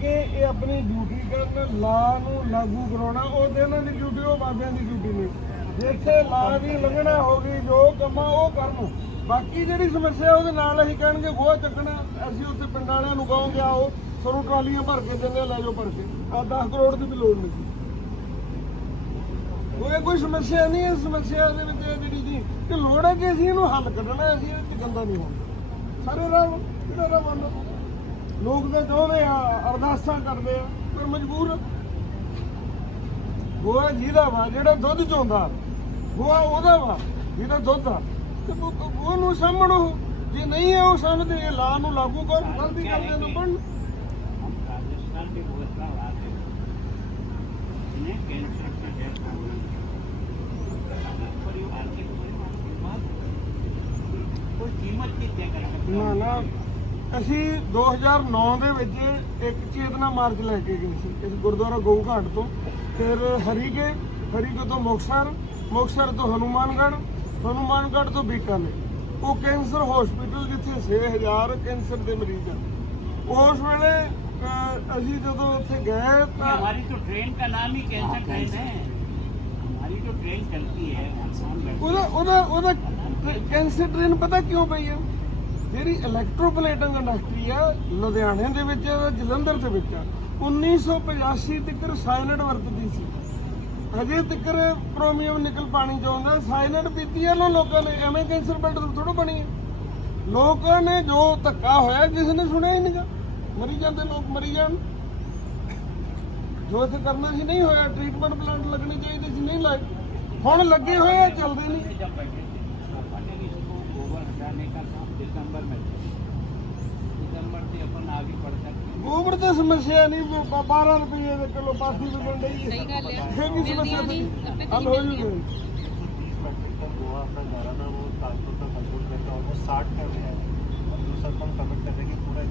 ਕਿ ਇਹ ਆਪਣੀ ਡਿਊਟੀ ਕਰਨ ਲਾ ਨੂੰ ਲਾਗੂ ਕਰਾਉਣਾ ਉਹ ਤੇ ਇਹਨਾਂ ਦੀ ਡਿਊਟੀ ਉਹ ਬਾਬਿਆਂ ਦੀ ਡਿਊਟੀ ਨਹੀਂ। ਜਿੱਥੇ ਲਾ ਦੀ ਲੰਘਣਾ ਹੋ ਗਈ ਜੋ ਕੰਮਾਂ ਉਹ ਕਰਨ ਬਾਕੀ ਜਿਹੜੀ ਸਮੱਸਿਆ ਉਹਦੇ ਨਾਲ ਅਸੀਂ ਕਹਿਣਗੇ ਗੋਹਾ ਚੱਕਣਾ। ਅਸੀਂ ਉੱਥੇ ਪਿੰਡ ਵਾਲਿਆਂ ਨੂੰ ਕਹਾਂਗੇ ਆਓ ਤੁਹਾਨੂੰ ਟਰਾਲੀਆਂ ਭਰ ਕੇ ਦਿੰਦੇ ਆ, ਲੈ ਜਾਓ ਭਰ ਕੇ। ਆ 10 ਕਰੋੜ ਦੀ ਵੀ ਲੋੜ ਨਹੀਂ। ਉਹ ਕੋਈ ਸਮੱਸਿਆ ਨਹੀਂ ਹੈ ਸਮੱਸਿਆ ਦੇ ਵਿੱਚ ਇਹ ਜਿਹੜੀ ਜੀ ਕਿ ਲੋੜ ਹੈ ਕਿ ਅਸੀਂ ਇਹਨੂੰ ਹੱਲ ਕੱਢਣਾ ਅਸੀਂ ਇਹ 'ਚ ਗੰਦਾ ਨਹੀਂ ਹੋਣਾ। ਸਾਰੇ ਰਾਹ ਕਿਹੜਾ ਰਾਹ ਬੰਦ ਲੋਕ ਤੇ ਚਾਹੁੰਦੇ ਆ ਅਰਦਾਸਾਂ ਕਰਦੇ ਆ ਪਰ ਮਜਬੂਰ ਗੋਆ ਜਿਹਦਾ ਵਾ ਜਿਹੜਾ ਦੁੱਧ ਚੋਂਦਾ ਗੋਆ ਉਹਦਾ ਵਾ ਜਿਹਦਾ ਦੁੱਧ ਆ। ਤੇ ਉਹਨੂੰ ਸਾਹਮਣੋ ਜੇ ਨਹੀਂ ਹੈ ਉਹ ਸਮਝਦੇ ਇਹ ਲਾ ਨੂੰ ਲਾਗੂ ਕਰ ਗਲਤੀ ਕਰਦੇ ਨੂੰ ਬਣ ਨਾ ਨਾ। ਅਸੀਂ 2009 ਦੇ ਵਿੱਚ ਇੱਕ ਚੇਤਨਾ ਮਾਰਚ ਲੈ ਕੇ ਗਏ ਸੀ ਇਸ ਗੁਰਦੁਆਰਾ ਗਊਘਾਟ ਤੋਂ। ਫਿਰ ਹਰੀਕੇ ਹਰੀਕੇ ਤੋਂ ਮੁਕਸਰ ਮੁਕਸਰ ਤੋਂ ਹਨੂਮਾਨਗੜ੍ਹ ਹਨੂਮਾਨਗੜ੍ਹ ਤੋਂ ਬੀਕਾਨੇ ਉਹ ਕੈਂਸਰ ਹਸਪੀਟਲ ਜਿੱਥੇ 6000 ਕੈਂਸਰ ਦੇ ਮਰੀਜ਼ ਆ ਉਸ ਵੇਲੇ ਅਸੀਂ ਜਦੋਂ ਉੱਥੇ ਗਏ ਤਾਂ ਹਮਾਰੀ ਤਾਂ ਟ੍ਰੇਨ ਦਾ ਨਾਮ ਹੀ ਕੈਂਸਰ ਟ੍ਰੇਨ ਹੈ। ਹਮਾਰੀ ਤਾਂ ਟ੍ਰੇਨ ਚਲਤੀ ਹੈ ਉਹਦਾ ਉਹਦਾ ਉਹਦਾ ਕੈਂਸਰ ਟ੍ਰੇਨ ਪਤਾ ਕਿਉਂ ਪਈ ਹੈ? ਜਿਹੜੀ ਇਲੈਕਟ੍ਰੋਪਲੇਟਿੰਗ ਇੰਡਸਟਰੀ ਆ, ਲੁਧਿਆਣੇ ਦੇ ਵਿੱਚ, ਜਲੰਧਰ ਦੇ ਵਿੱਚ 1985 ਤੱਕ ਸਾਇਨਡ ਵਰਤਦੀ ਸੀ। ਹਜੇ ਤੱਕ ਕ੍ਰੋਮੀਅਮ ਨਿਕਲ ਪਾਣੀ ਚ ਆਉਂਦਾ ਸਾਇਨਡ ਪੀਤੀ ਆ ਲੋਕਾਂ ਨੇ, ਐਵੇਂ ਕੈਂਸਰ ਬੈਡ ਥੋੜਾ ਬਣੀ ਹੈ ਲੋਕਾਂ ਨੇ ਜੋ ਧੱਕਾ ਹੋਇਆ, ਕਿਸੇ ਨੇ ਸੁਣਿਆ ਹੀ ਨਹੀਂਗਾ ਮਰੀ ਜਾਂਦੇ ਲੋਕ ਮਰੀ ਜਾਣ। ਜੋ ਇੱਥੇ ਕਰਨਾ ਸੀ, ਨਹੀਂ ਹੋਇਆ। ਟ੍ਰੀਟਮੈਂਟ ਪਲਾਂਟ ਲੱਗਣੇ ਚਾਹੀਦੇ ਸੀ, ਨਹੀਂ ਲੱਗ ਹੁਣ ਲੱਗੇ ਹੋਏ ਆ, ਚੱਲਦੇ ਨਹੀਂ। ਅਕਤੂਬਰ ਤੇ ਸਮੱਸਿਆ ਨਹੀਂ 12 ਰੁਪਏ ਦੇ ਕਿਲੋ ਪਾਸੀ ਵਿਕਣ ਡਈ ਸਹੀ ਗੱਲ ਹੈ ਫਿਰ ਵੀ ਸਮੱਸਿਆ ਨਹੀਂ ਹੱਲ ਹੋ ਜੂਗੀ गोवा अपना जा रहा था वो कानपुर का कंट्रोल करता है वो साठ का हुआ है और दूसरा कम कमेंट करने की पूरा